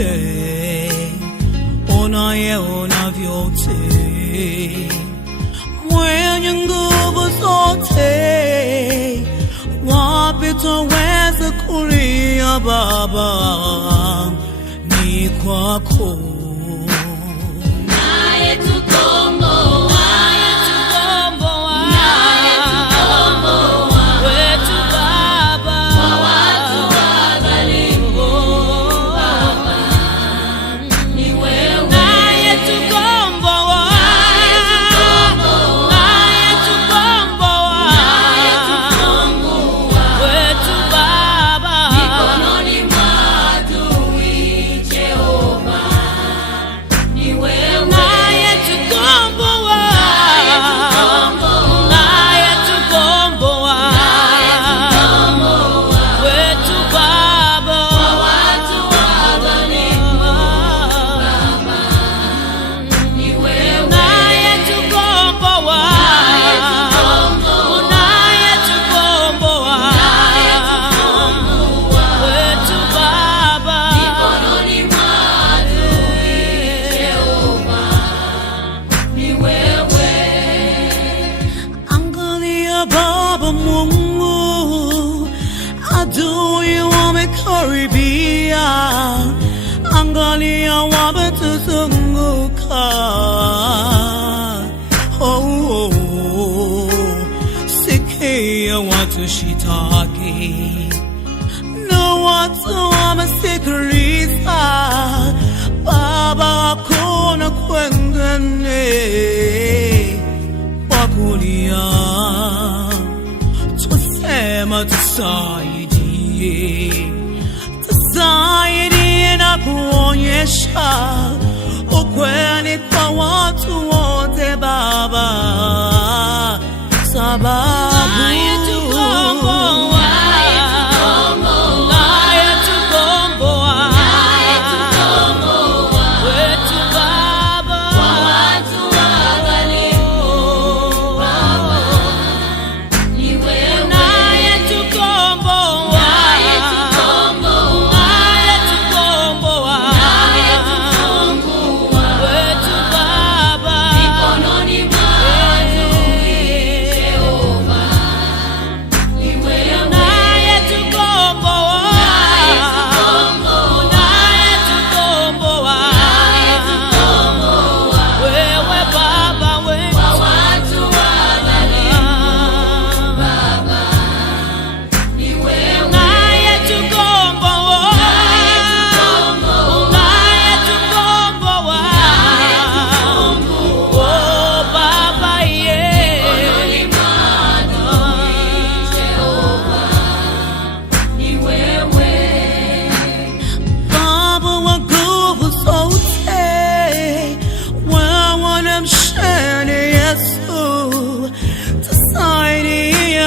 vyote, unayeona vyote, mwenye nguvu zote, wapi twaweza kulia Baba, ni kwako. Naye tukomboa, wetu Baba, kwa watu wadhalimu Baba, ni wewe. Naye tukomboa, wetu Baba, mikononi mwa adui Jehova, ni wewe. Naye tukomboa, wetu Baba, kwa watu wadhalimu Baba, ni wewe. Naye tukomboa, wetu Baba, mikononi mwa adui Jehova, ni wewe. Angalia Baba Mungu, adui wamekaribia, angalia wametuzunguka. Sikia watu shitaki na watu wamesikiliza Baba, hakuna kwengine wakulia, tusema tusaidie na kuonyesha ukweli kwa watu wote Baba, sababu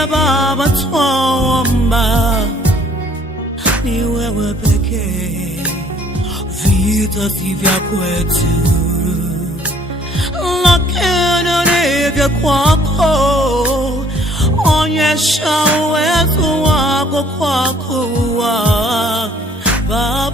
Baba, twaomba ni wewe pekee, vita si vya kwetu, lakini ni vya kwako. Onyesha uwezo wako kwa kuwa Baba